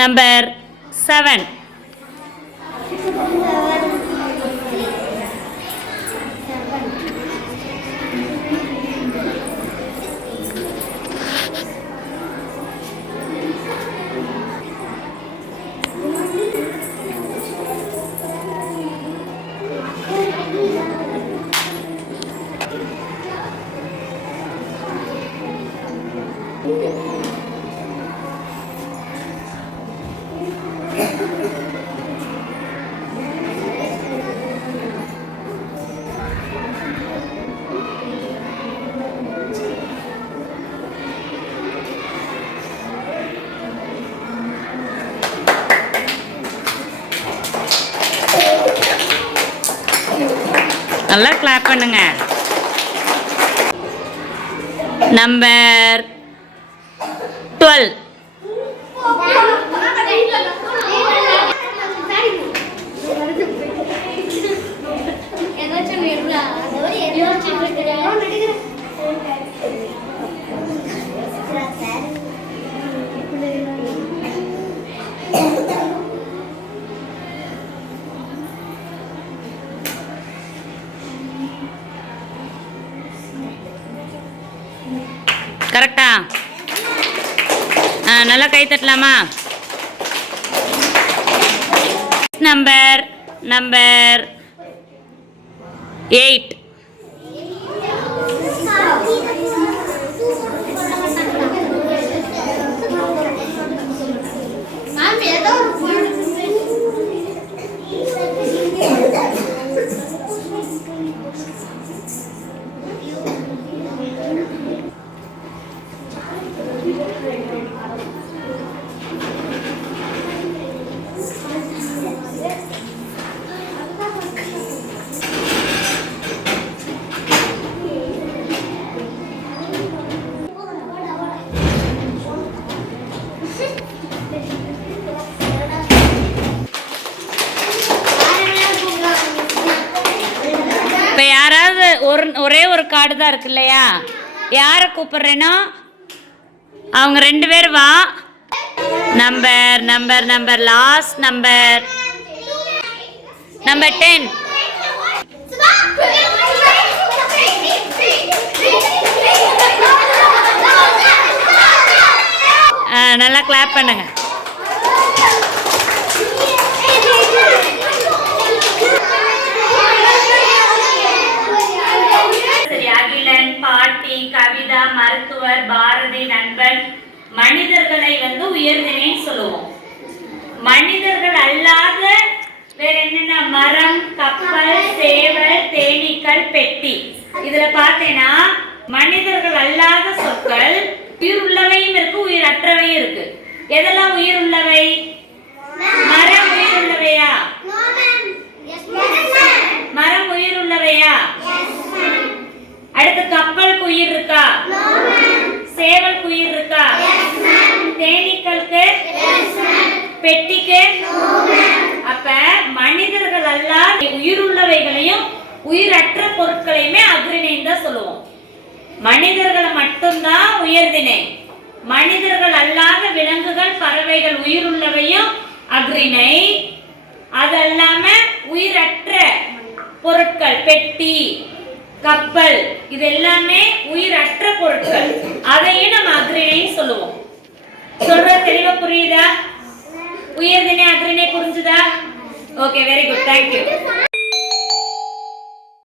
Number 7. நல்லா clap பண்ணுங்க. Number 12. கரெக்டா? நல்லா கை தட்டலாமா? நம்பர் 8. இப்போ யாராவது ஒரே ஒரு கார்டு தான் இருக்கு இல்லையா? யாரை கூப்பிடுறேன்னா அவங்க 2 பேர் வா. Number last number 10. நல்லா கிளாப் பண்ணுங்க. அகிலன், பாட்டி, கவிதா, மருத்துவர், பாரதி, நண்பன். மனிதர்களை உயர்தினை சொல்லுவோம். மனிதர்கள் அல்லாத வேற என்னென்ன? மரம், கப்பல், சேவல், தேனீக்கள், பெட்டி. இதுல பார்த்தேன்னா மனிதர்கள் அல்லாத சொற்கள் உயிர் உள்ளவையும் இருக்கு, உயிரற்றவையும் இருக்கு. எதெல்லாம் உயிர் உள்ளவை? மரம் உயிர் உள்ளவையா? மரம் உயிர் உள்ளவையா? அடுத்து கப்பலுக்கு உயிர் இருக்கா? சேவலுக்கு உயிர் இருக்கா? தேனீக்களுக்கு? பெட்டிக்கு? அப்ப மனிதர்கள் அல்லாத உயிர் உள்ளவைகளையும் உயிரற்ற பொருட்களையுமே அக்ரிணைன்னு தான் சொல்லுவோம். மனிதர்களை மட்டும்தான் உயர்திணை. மனிதர்கள் அல்லாத விலங்குகள், பறவைகள், உயிர் உள்ளவையும் அக்ரிணை. அது அல்லாம உயிரற்ற பொருட்கள், பெட்டி, கப்பல், இது எல்லாமே உயிரற்ற பொருட்கள். அதையும் நம்ம அக்ரிணை சொல்லுவோம். சொல்ற தெளிவா புரியுதா? உயர்திணை அக்ரிணை புரிஞ்சுதா? Okay, very good, thank you.